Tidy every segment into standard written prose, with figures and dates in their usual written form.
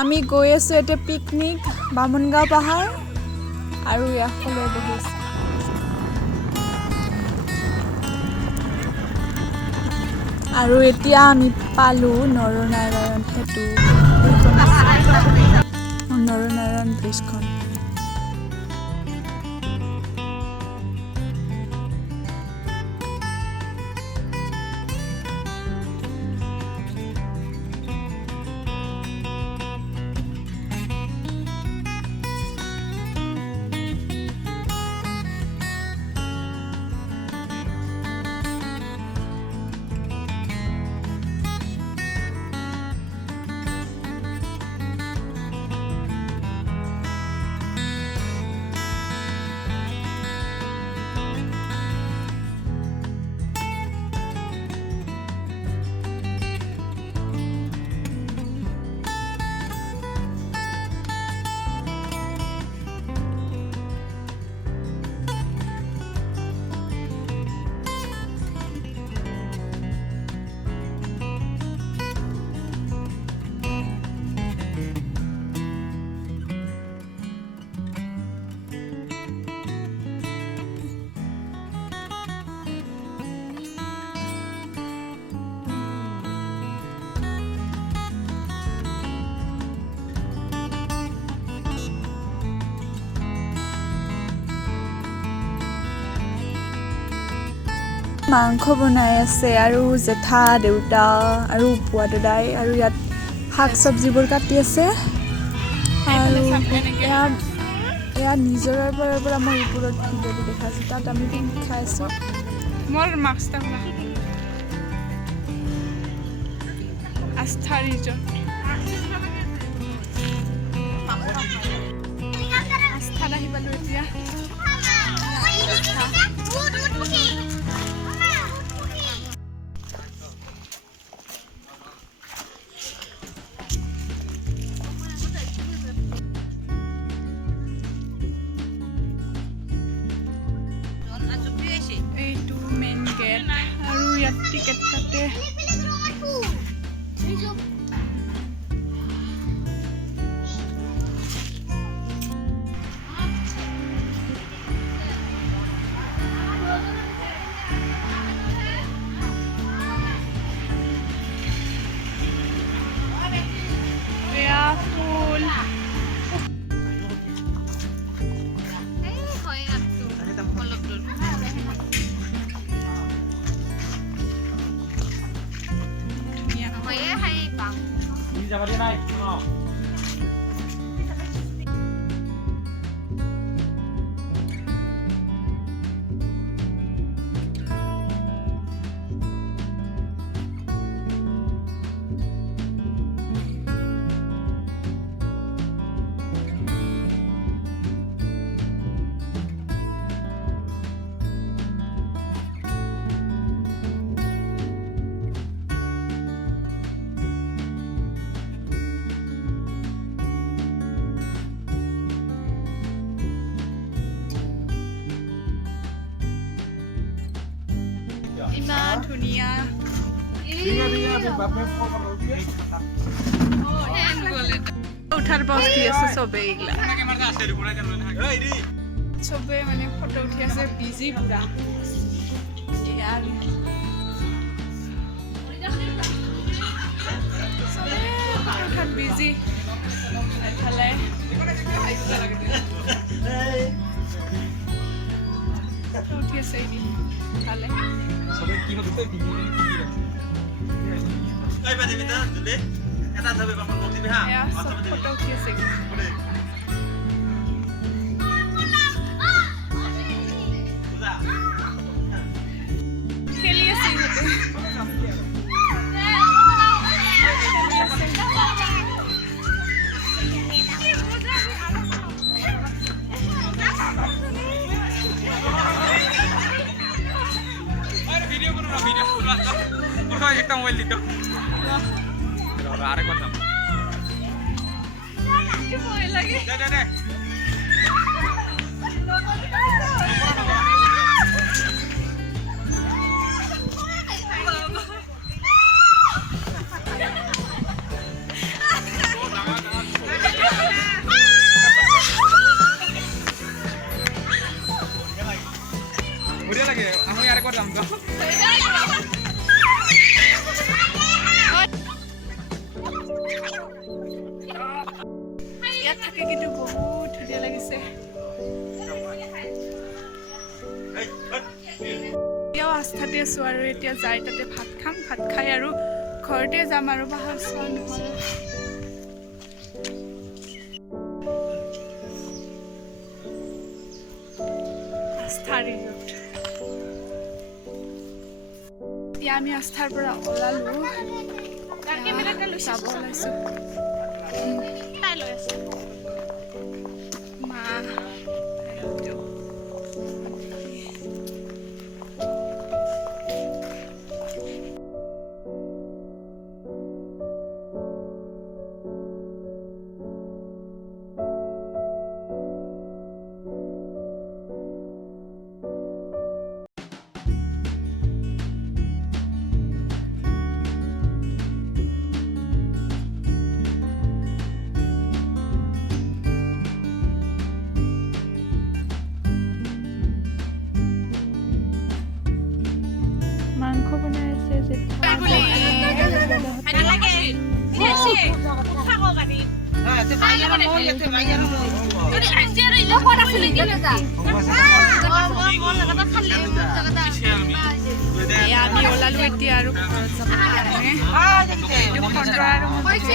আমি গৈ আছোঁ এতিয়া পিকনিক বামুণগাঁও পাহাৰ আৰু ইয়াৰফালে বহিছোঁ। আৰু এতিয়া আমি পালোঁ নৰনাৰায়ণ সেতু, নৰনাৰায়ণ ব্ৰিজখন। মাংস বনাই আছে আৰু জেঠা দেউতা আৰু বুঢ়া দাদাই আৰু ইয়াত শাক চব্জিবোৰ কাটি আছে। আৰু এয়া নিজৰাৰ পৰা মই ওপৰত ভিডিঅ'টো দেখাইছোঁ, তাত আমি খাই আছোঁ। মোৰ মাছটা আস্থা ৰিজৰ্ট, আস্থাত আহি পালোঁ এতিয়া। এইটো মেইন গেট আৰু ইয়াত টিকেট কাটে। এয়া ফুল Jangan dia naik. ইমান ধুনীয়া উঠাৰ বস্তি আছে চবেই এইগিলা চবে মানে ফটো উঠি আছে বিজি পুৰা উঠাত বিজি এফালে উঠি আছে ভালে সবাই কি হবে তো কি এই বাজে বিতা দুলে এটা যাবে বাপন মতি বিহা সব ফটো উঠি আছে খেলি আছে ইহঁতে একটা মোবাইল দিত আরেক কথা ভয় লাগে দে দে দে ইয়াত থাকি কিন্তু বহুত ধুনীয়া লাগিছে এতিয়াও আস্থাতে আছোঁ আৰু এতিয়া যাই তাতে ভাত খাম ভাত খাই আৰু ঘৰতে যাম আৰু পাহাৰ চোৱা নহ'ল আস্থা ৰিজৰ্ট এতিয়া আমি আস্থাৰ পৰা ওলালোঁ যাব ওলাইছোঁ মা মাংস বনাই আছে আমি ওলালো এতিয়া আৰু ঘৰত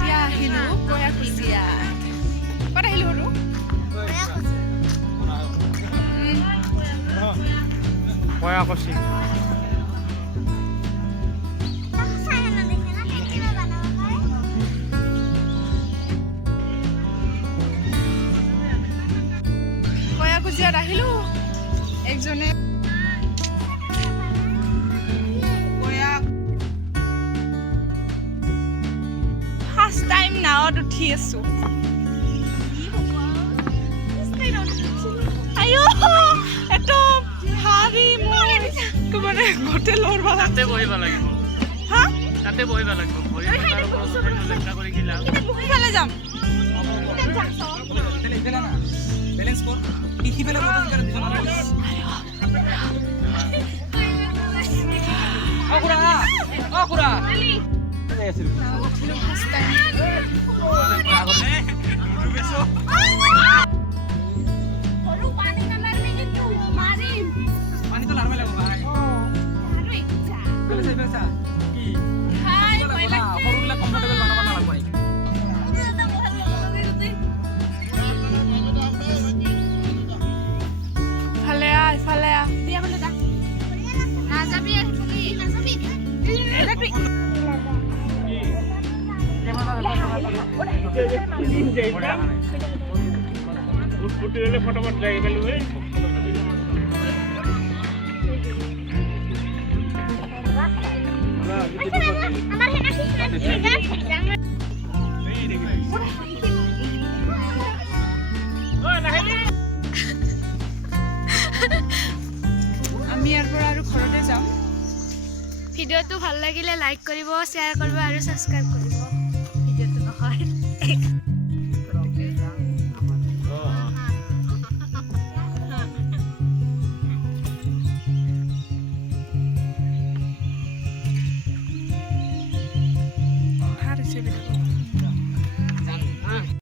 এতিয়া আহিলো কয়াকুছিয়া ক'ত আহিলো আৰু কয়াকুছি কয়াকুছিয়াত আহিলো একজনে ফাৰ্ষ্ট টাইম নাৱত উঠি আছো আয়ো এটো ভাৰী মই মানে হোটেলৰ বালা তাতে বহিব লাগিব হা তাতে বহিব লাগিব ভৰি তাৰ ওপৰত লেখা কৰি কিলা ইফালে যাম ব্যালেন্স কর দেখি পেলে কত করে দুজন অকুরা পানি তো লারমে লাগো ভাই বেলেছে বেলেছে কি হাই কইলা হরুলা কমফর্টেবল বানাবা না লাগবে ইফালে দিয়া বলে দা না যাবি আর কি না যাবি এটা কি ফটোফট যাই গেলু আমার হেনা ঠিক আছে আমি ইয়াৰ পৰা আৰু ঘৰতে যাম ভিডিওটো ভাল লাগিলে লাইক কৰিব শ্বেয়াৰ কৰিব আৰু সাবস্ক্ৰাইব কৰিব ভিডিওটো নহয় ভাল হৈছে